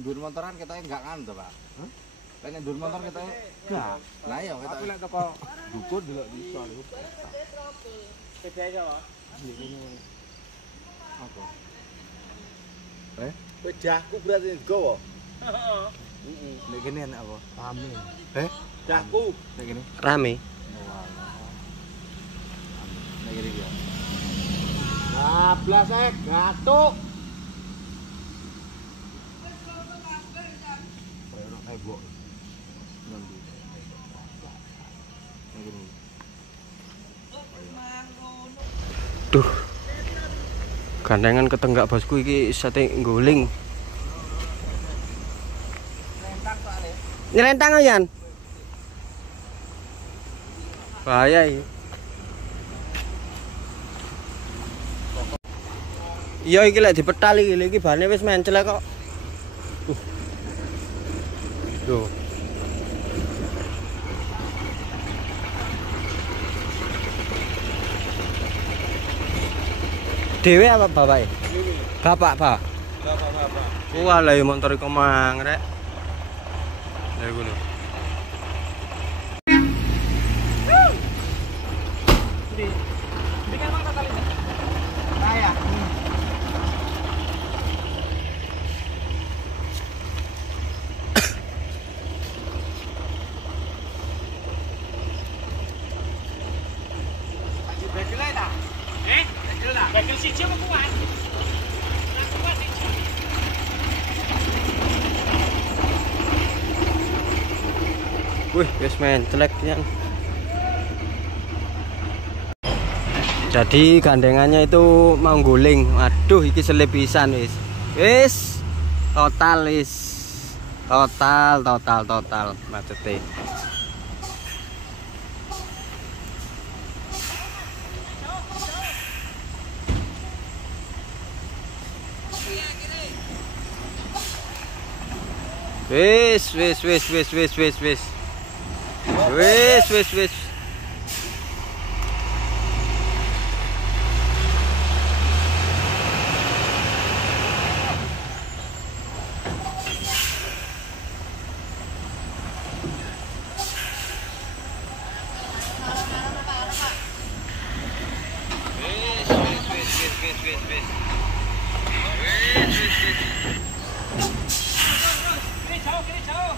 ndur motoran ketoke enggak kan to, Pak? Hah? Nek ndur motor ketoke enggak. Lah iya ketoke. Aku lek teko dukur delok iso lho. Beda ya, Pak. Apa? Wedahku berarti nggowo. Heeh. Heeh. Nek kene enak apa? Rame. Dahku. Nek kene. Rame. Nek kene ya. Nah, blas gatuk. Ono tembok. Nanti. Nek kene. Duh. Gandengan ketenggak bosku iki sate ngguling. Nyelentang Yan. Bahaya iki. Iya iki lek dipetal iki bane wis mencel kok. Tuh. Dewe apa bapak? Bapak, Pak. Bapak. Wah, lah motor iku mang rek. Lah iku lho. Bagel siji apa kuat? Nah, kuat siji. Wih, wis mencelek yang. Jadi gandengannya itu mau guling. Waduh, iki selip pisan wis. Wis total wis. Total macete. Wis. Kiri jauh.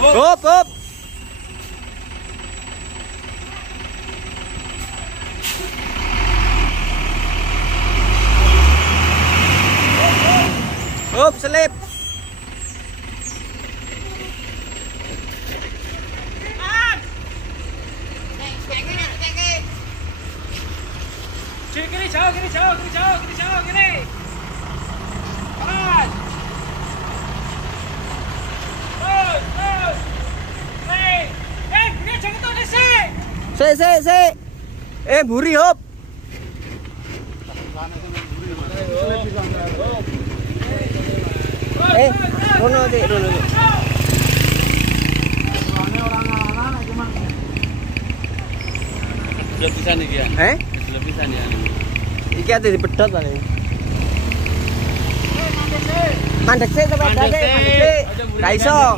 Hop. Hop, selip. Kiri jauh. Kiri. Pas. Terus. Ini jangan tuh sih. Sik. Buri hop. Rono. Belum bisa nih ya. Belum bisa nih. Iki ate dipedhot paling. Mandek sik sampe mandek sik. Ra iso.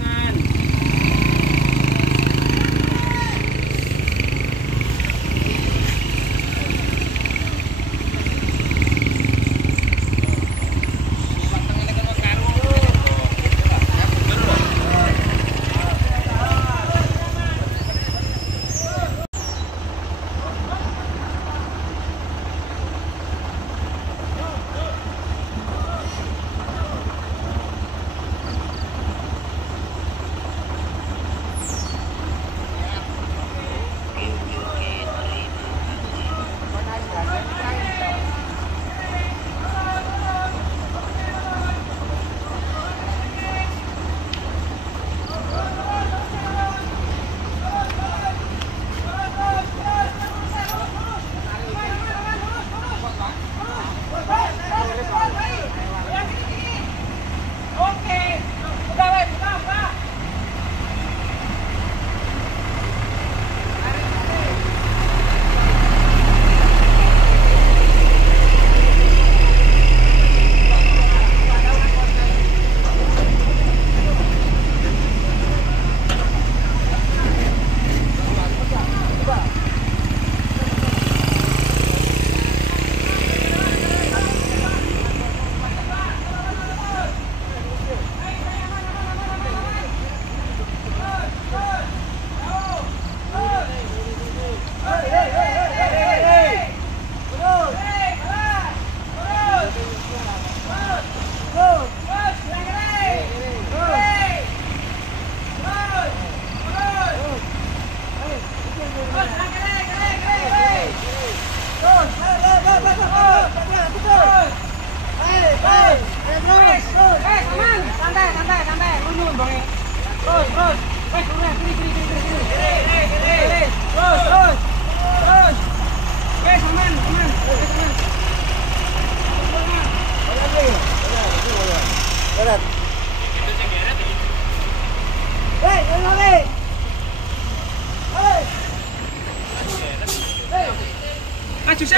sih.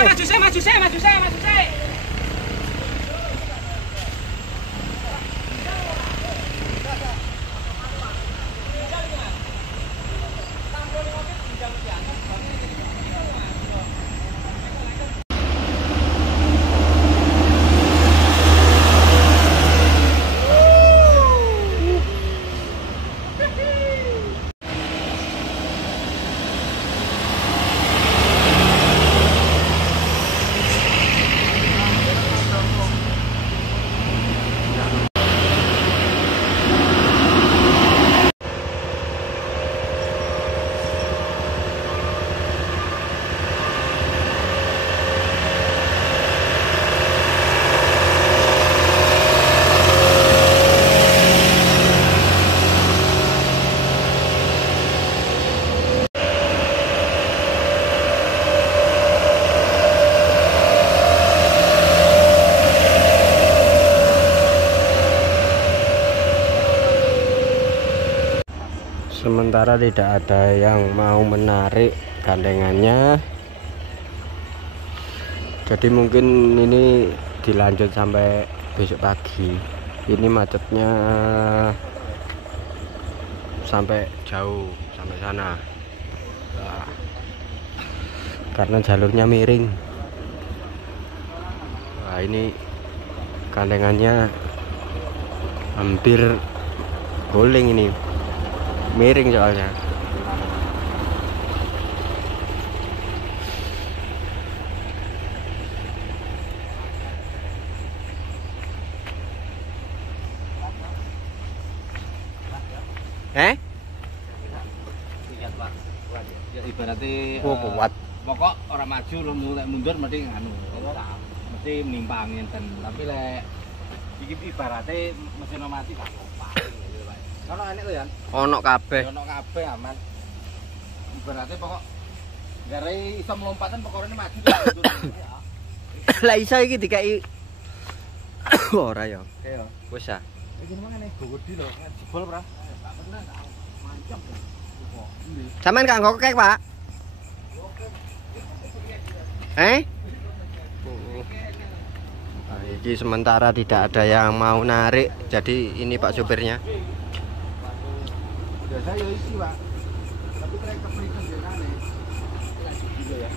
Sementara tidak ada yang mau menarik gandengannya, jadi mungkin ini dilanjut sampai besok pagi. Ini macetnya sampai jauh, sampai sana. Nah, karena jalurnya miring. Nah, ini gandengannya hampir guling, ini miring soalnya. Ya ibaratnya Kuat. pokok orang maju lek mundur mesti nganu. Mesti menimpang ngenten. Tapi lek iki ibaratnya mesin mati gak apa-apa. Ono enek lho ya. Ono kabeh. Ono kabeh aman. Ibaratnya pokok gara iso melompatan pokorane maju mundur. Lah iso iki dikai ora ya. Iya. Wis ah. Iki mangane gogodi lho, jebol ora? Gak pernah mancap. Sampeyan gak ngokek, Pak? Nah, ini sementara tidak ada yang mau narik, jadi ini Pak supirnya. Biasa ya isi, Pak. Tapi trek keprikan jenane. Lanjut juga ya.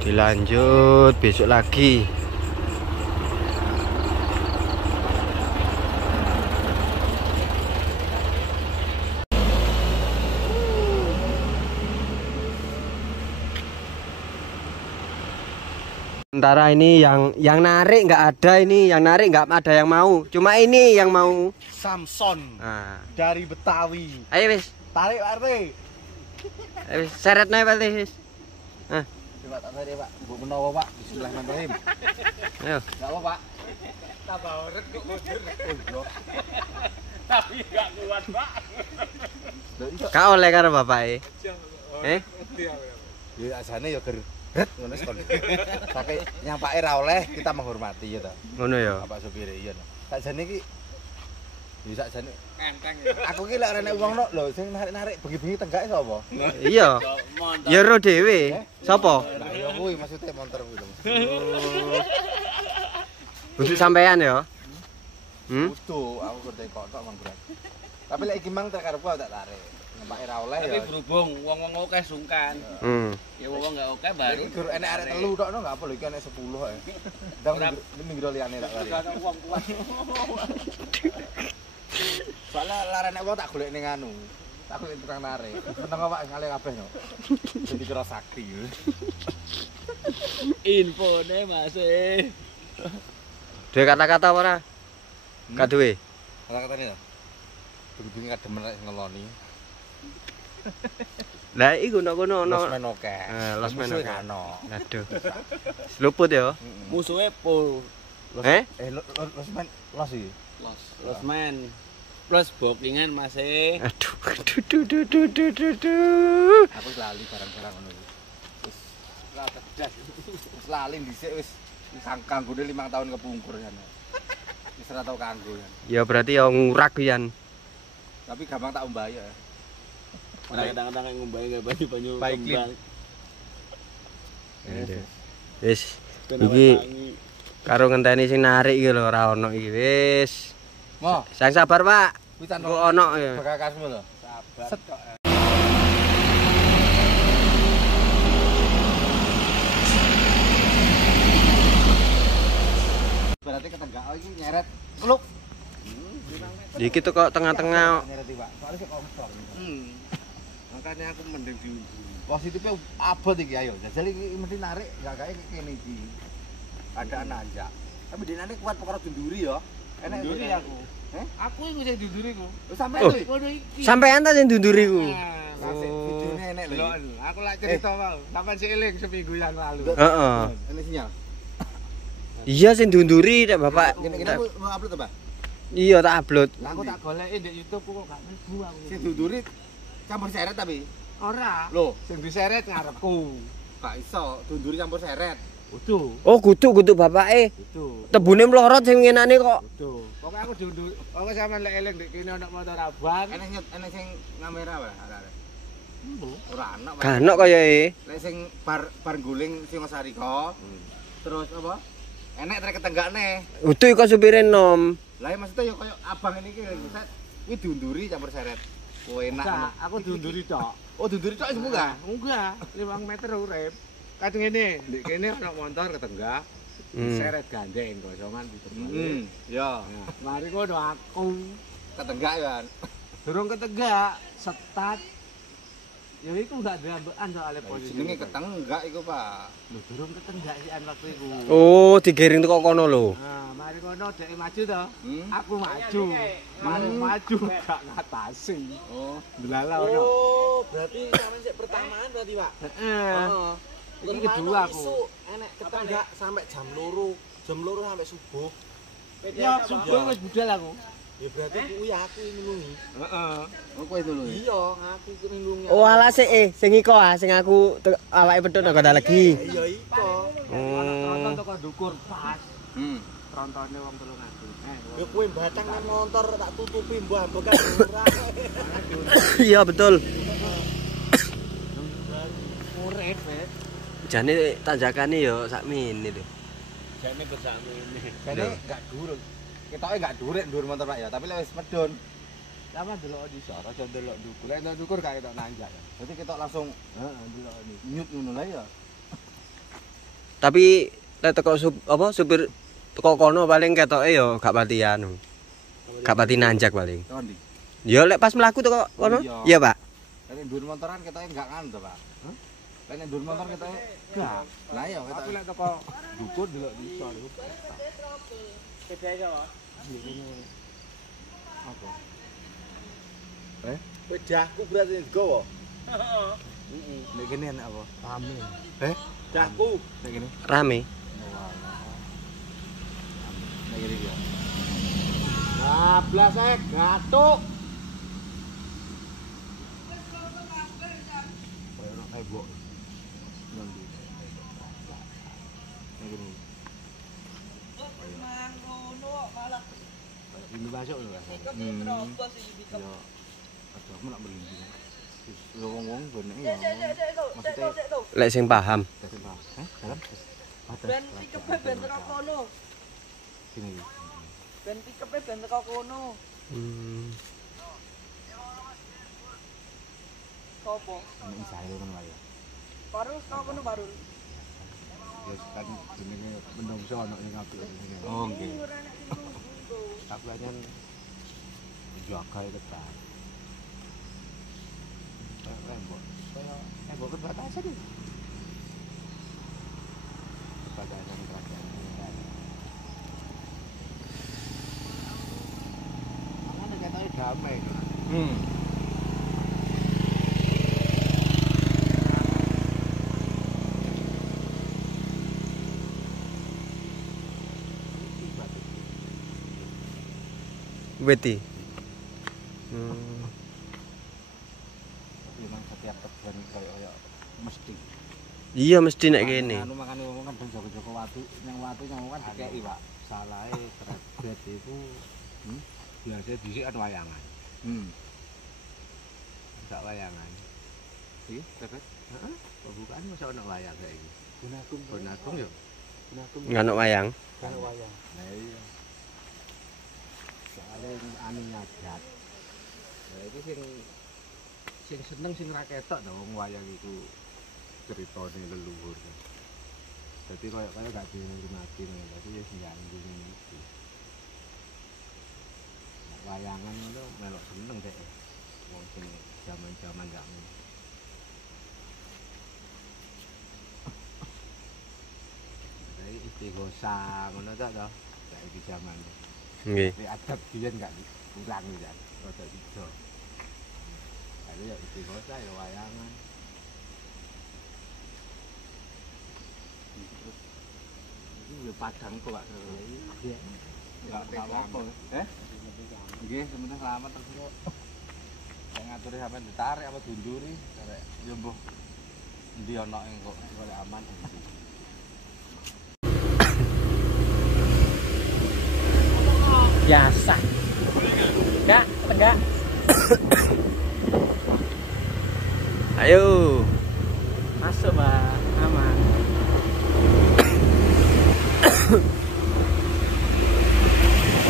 Dilanjut besok lagi. Sementara ini yang narik nggak ada, ini yang narik nggak ada yang mau, cuma ini yang mau. Samson Nah, dari Betawi. ayo wis, Tarik Pak RT. wis seret naik Pak wis. Nah, Coba tak tarik, Pak. Mbok menawa, Pak. Bismillahirrahmanirrahim. ayo. Enggak apa, Pak. Tambah urut kok mundur. Oh, Tapi gak kuat, Pak. Kak oleh karo bapak Ya asane ya ger. Ngono wis kon. Saking nyampake ra oleh, kita menghormati ya ta. Ngono ya. Bapak supir iya. Sakjane iki ya sakjane Enteng ya. aku ki lek arek wong lho sing narik-narik bengi-bengi tenggake sapa? Iya. Ya ro dhewe. Sapa? Nah, ya kuwi maksudnya montor kuwi lho. Kudu sampean ya. Kudu aku kudu kok tok mang berat. Tapi lek iki mang tak karepku tak tarik. Nyampake ra oleh Tapi ya. berhubung wong-wong oke sungkan. Ya wong gak oke baru. Iki guru enek arek telu tok no enggak apa lho iki enek 10 ae. Ndang minggu liyane tak kari. Gak wong kuat. Soalnya larane wong tak golek ning anu. Tak golek tukang narik. Meneng Pak ngale kabeh no. Jadi kira sakti. Infone Mas. Duwe kata-kata ora? Gak duwe. Kata-katane to. Bengi-bengi kademen rek ngeloni. Lah iku kono ono. Losmen oke. Losmen Musuhe oke. kano. Aduh. Luput ya. Musuhe pol. Losmen los iki. Losman. Plus bookingan Mas. Aduh. Aku lali barang-barang ngono iki. Wis ora tedas. Wis lali dhisik wis kanggone 5 tahun kepungkur kan. Wis ora tau kanggo kan. Ya berarti ya ngurak yan. Tapi gampang tak umbai ya. Kadang-kadang ngombe enggak banyu Baik, kembang. Wis iki karo ngenteni sing narik iki lho ora ono iki wis. Mo, Sang sabar, Pak. kuwi tan Kok ono ya. bekakasmu lho. Sabar kok. Berarti ketenggak iki nyeret. Kluk. Iki tuh kok tengah-tengah. Nyeret iki, Pak. Soale sik kongsor. Makanya aku mending diundur. Positifnya abot iki ayo. Jajal iki mesti narik gak kae kene iki. Ada nanjak. Tapi denane kuat perkara dunduri ya. Enak Dunduri aku. Aku iku sing duduriku. Sampai Oh. tuh. Kono iki. Sampean ta sing ndunduriku. Kasih videone enek lho. Aku lak cerita mau. Sampai si eling seminggu yang lalu. Heeh. Enek sinyal. Iya sing ndunduri nek Bapak. Gini-gini aku mau upload apa? Iya tak upload. Lah aku tak goleki di YouTube kok gak mlebu aku. Sing dunduri campur seret tapi. Ora. Loh, Sing diseret ngarepku. gak iso dunduri campur seret. Utuh. Oh, kudu bapake. Utuh. Tebune mlorot sing ngenane kok. Utuh. Pokoke aku diundur. Pokoke sampean lek eling nek kene ana motor abang. Enek sing kamera apa? Arek-arek. Ora ana. Pak. Ganok kaya e. Lek sing bar guling sing Masariko. Terus apa? Enek trek ketenggakne. Utuh kok supire nom. Lah maksudnya ya koyo abang ini iki kuwi diunduri campur seret. Oh enak. Nah, aku diunduri tok. Oh diunduri tok semua enggak? Enggak, 5 meter urip. Kadang ngene, ndek kene ana motor ketenggak. Seret gandeng kosongan diterbang. Ya. Nah, mari kono aku Ketenggak ya. durung ketegak setat. Ya iku ndak diambekan soalnya posisi. Jenenge ketenggak iku, Pak. Lho durung ketenggak sih waktu iku. Oh, digiring teko kono lho. Nah, mari kono dhek maju to. Hmm? Aku maju. Mari maju gak ngatasi. Oh. Delala ono. Oh, berarti sampean sik pertamaan berarti, Pak. Heeh. Iki kedua aku. Enek ketenggak sampai jam 2 sampai subuh. Ya subuh wis budal aku. Ya berarti kuwi aku yang nulungi. Heeh. Oh kowe dulu. Iya, aku ku nulungi. Oh, ala sik sing iko sing aku awake pedhot nang kota lagi. Iya iko. Tronton teko ndukur pas. Trontone wong 300. Ya kowe batang nang motor tak tutupi mbah bekas ora. Iya betul. Urip, Jane tanjakane yo sakmene lho. Jane bersama ini. Jane enggak dhuwur. Ketoke enggak dhuwur dhuwur motor Pak ya, tapi lek wis medun. Sama delok di soro, aja delok ndukur. Lek ndukur gak ketok nanjak. Berarti ketok langsung Heeh, delok ini. nyut ngono lah ya. Tapi lek teko supir teko kono paling ketoke yo gak pati anu. Gak pati nanjak paling. Kondi. Yo lek pas mlaku teko kono. Iya, Pak. Lek dhuwur motoran ketoke enggak kan to, Pak. Lek nek dhuwur motor ketoke enggak. Lah ya Aku ketoke. lek teko ndukur delok di soro. Beda ya, Pak. Apa? Wedahku berarti nggowo. Nek kene enak apa? Amin. Dahku. Nek kene. Rame. Nek kene ya. 12 ae gatuk. Koyo ono tembok. Nanti. Nek kene. Ini masuk lho, Pak. Ya. Aduh, aku nak merinding. Wis wong-wong benek ya. Maksudnya Lek sing paham. dasar Pak. Dalam. Ben pikepe ben teko kono. Sini. Ben pikepe ben teko kono. Sopo? Ini saya kan lah ya. Baru teko kono baru. Ya kan jenenge menungso ana ning apik ngene. Oh nggih. Tapi aja jaga itu kan. Tembok. Tembok perbatasan ini. Perbatasan kerajaan. Mana katanya damai kan. Weti. Memang setiap teban kayak mesti. Iya mesti nek kene. Anu makane wong kan Joko-Joko watu, yang kan dikeki, Pak. Salahe kredit iku biasa dhisik kan wayangan. gak wayangan. Iki, terus. Heeh, pembukaan masa ono wayang saiki. Gunakum yo. Ngono wayang. Kalau wayang. Lah iya. Soale anu nyadat. Lah iki sing seneng sing ra ketok to wong wayang iku ceritane leluhur. Dadi koyo gak dihormati ngono. Dadi wis nyambung iki. Wayangan ngono melok seneng dek. Wong sing jaman-jaman gak ngono. Dadi istighosa ngono ta to. Saiki jaman. Nggih. Di adab biyen gak kurang ya. Rada ijo. Lalu ya istighosa ya wayangan. Ini padang kok Pak. Iya. Enggak apa-apa. Nggih, sementing selamat terus. Saya ngaturi sampean ditarik apa dunduri, arek yo mbuh endi ana ing kok aman. Biasa. Enggak, tegak. Ayo. Masuk, Mbak. Aman.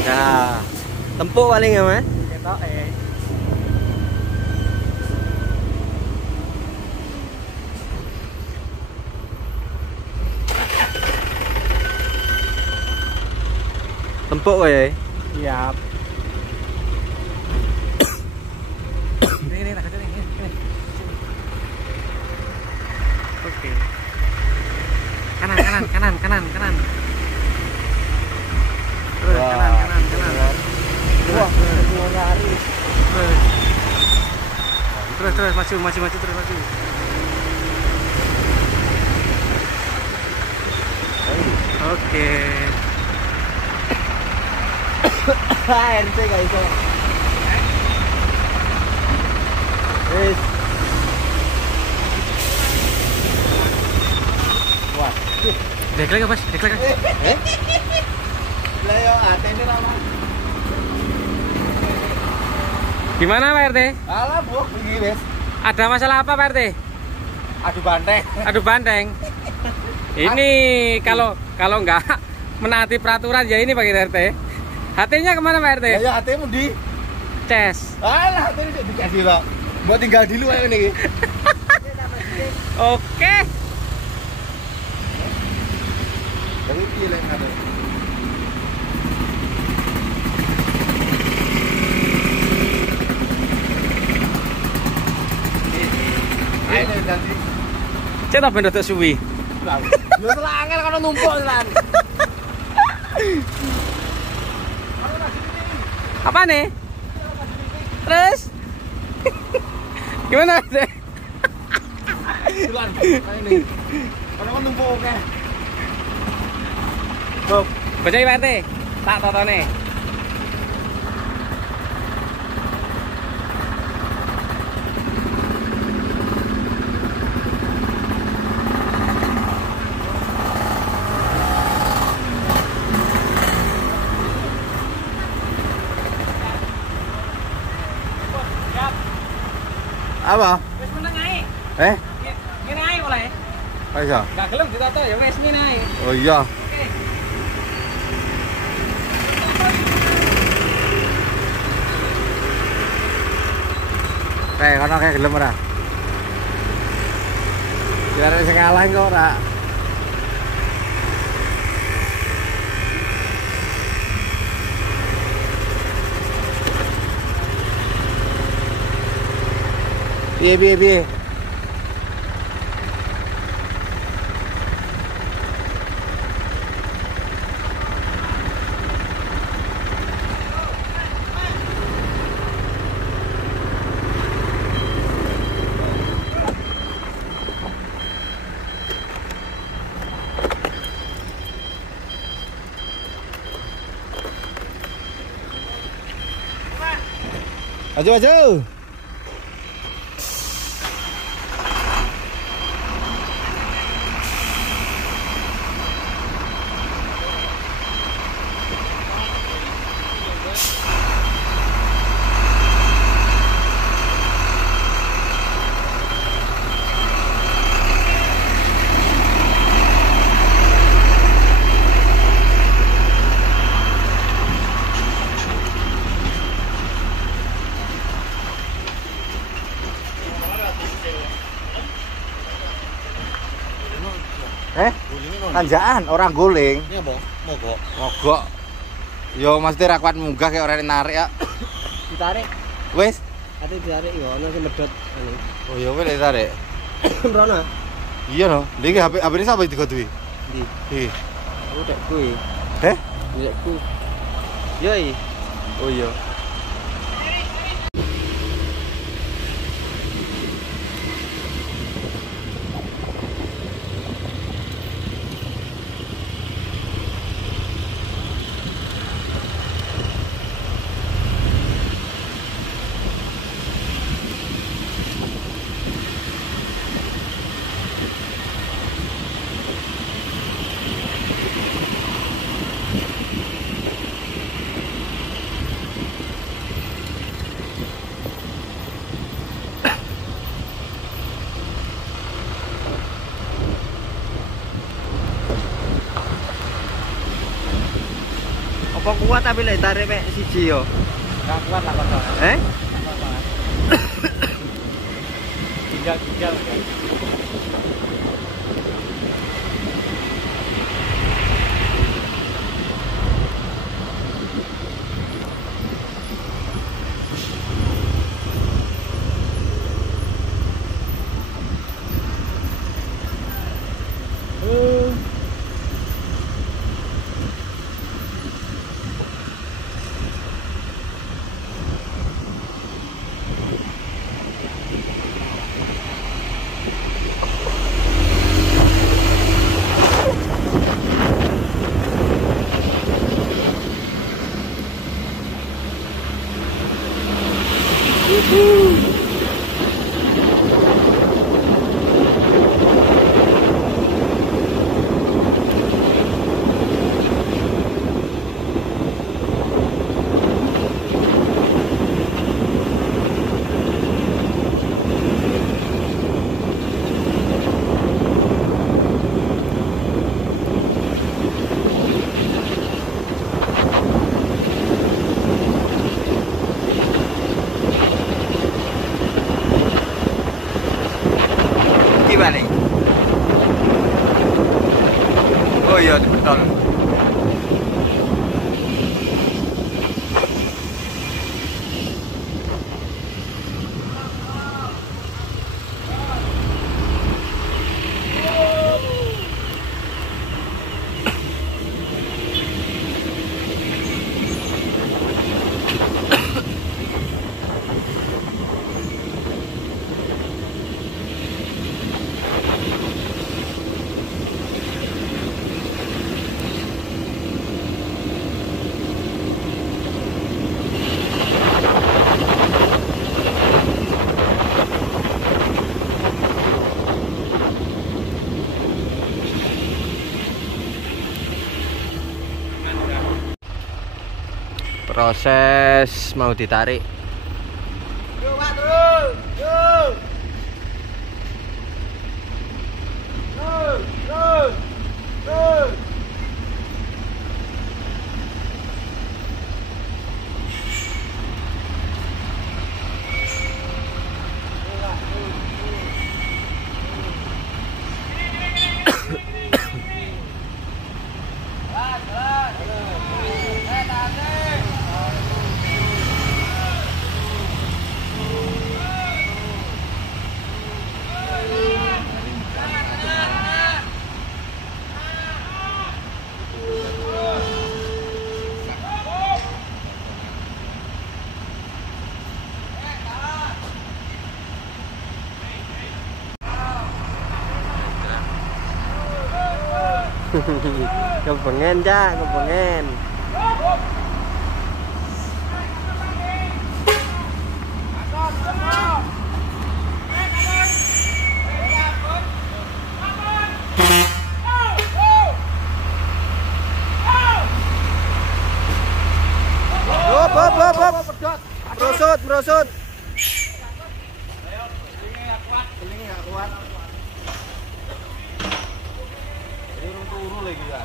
Nah, tempuk paling ya, Mas. Ketok Tempuk wae. Siap. Ini tak kecil ini. Oke. Kanan. Terus kanan. Wah, mau lari. Terus maju terus maju. Oke. RT gak iso. Wis. Wah. Deklek apa, Mas? Deklek. Lah yo atene lama. Gimana Pak RT? Alah, Bu, iki wis. Ada masalah apa Pak RT? Adu banteng. Ini kalau nggak menaati peraturan ya ini Pak RT. Hatinya kemana Pak RT? Ya hatimu di Ces. alah hatimu dikasih kok. Mau tinggal di luar ini. Oke. Tapi piye lek ada. Ayo nanti. Cek tak benda suwi. Yo selangel kono numpuk lan. Apa nih? Terus? Gimana deh? Lan. Ini. Kono numpuk oke. Bob, baca Pak RT. Tak totone. Apa? Wis meneng ae. Ngene ae boleh. Ayo. Gak gelem ditoto ya wis ngene ae. Oh iya. Oke. Kono kayak gelem ora? Kira sing ngalah kok ora. Piye. Maju. Tanjakan orang guling. Ini apa? Mogok. Mogok. Yo mesti ra kuat munggah kayak orang narik ya. Ditarik. Wis. Ate ditarik yo ono sing medhot anu. Oh ya wis tarik. Rono. Iya no. Iki HP ini sapa digoduwi? Ndi? Iki. Oh, dek kuwi. Heh? Dekku. Yo i. Oh iya. Apa kuat tapi lek tarik mek siji yo. Enggak kuat lah kok. Eh? Ginjal-ginjal ya. Gimana? Oh iya betul. Proses mau ditarik. Yo, Pak, terus. Yo. Terus, terus. Terus. Kepengen ja, kepengen. Hop. Merosot, merosot. Turu lagi ya.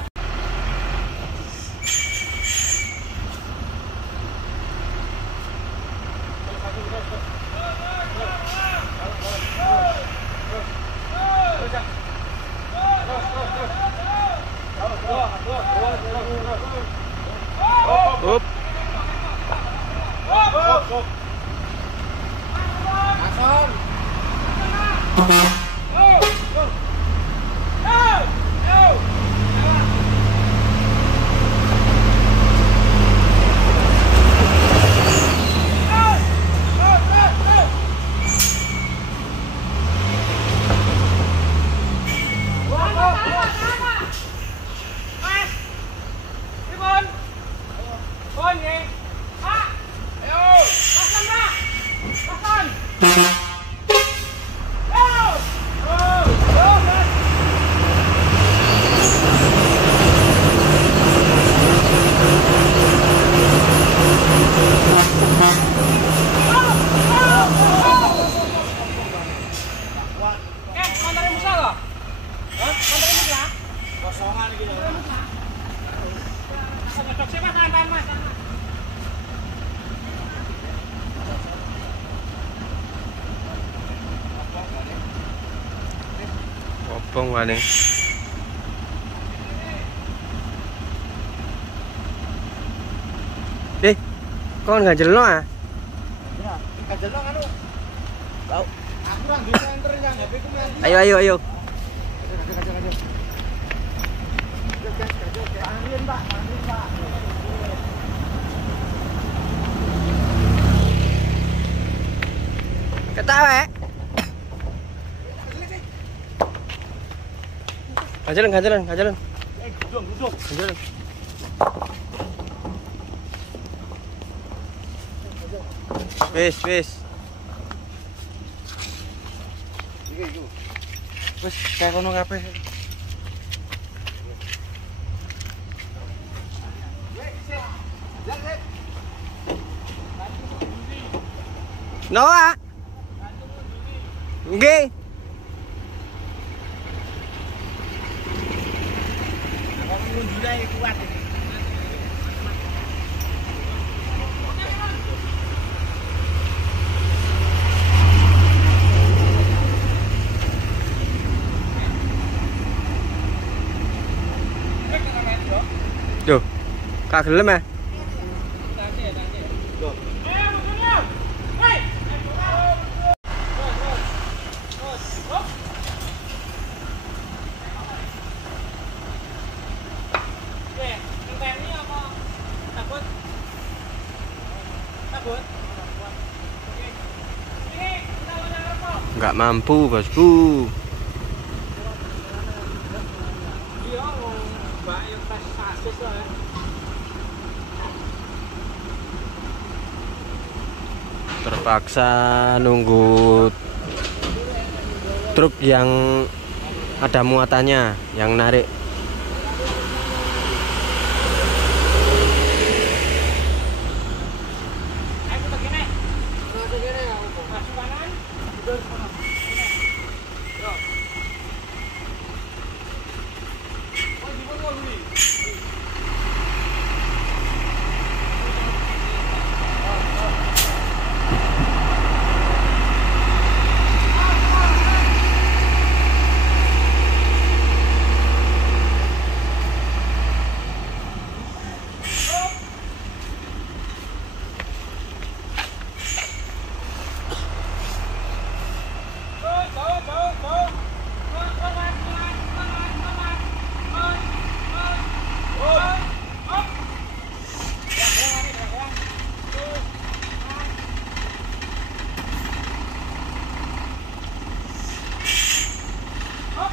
Bong paling. Kok nggak jelno ah? Nggak jelno kan lu? Tahu. Aku nang di center yang HP ku nanti. Ayo. Angin, Pak. Ketawa. Ganjalan. Duduk. Ganjalan. Wis. Iki. Wis kayak kono kabeh. Noah. Nggih. Kuat. Duh. Kak gelem ya? Nggak mampu, bosku. Terpaksa nunggu truk yang ada muatannya yang narik. Hop.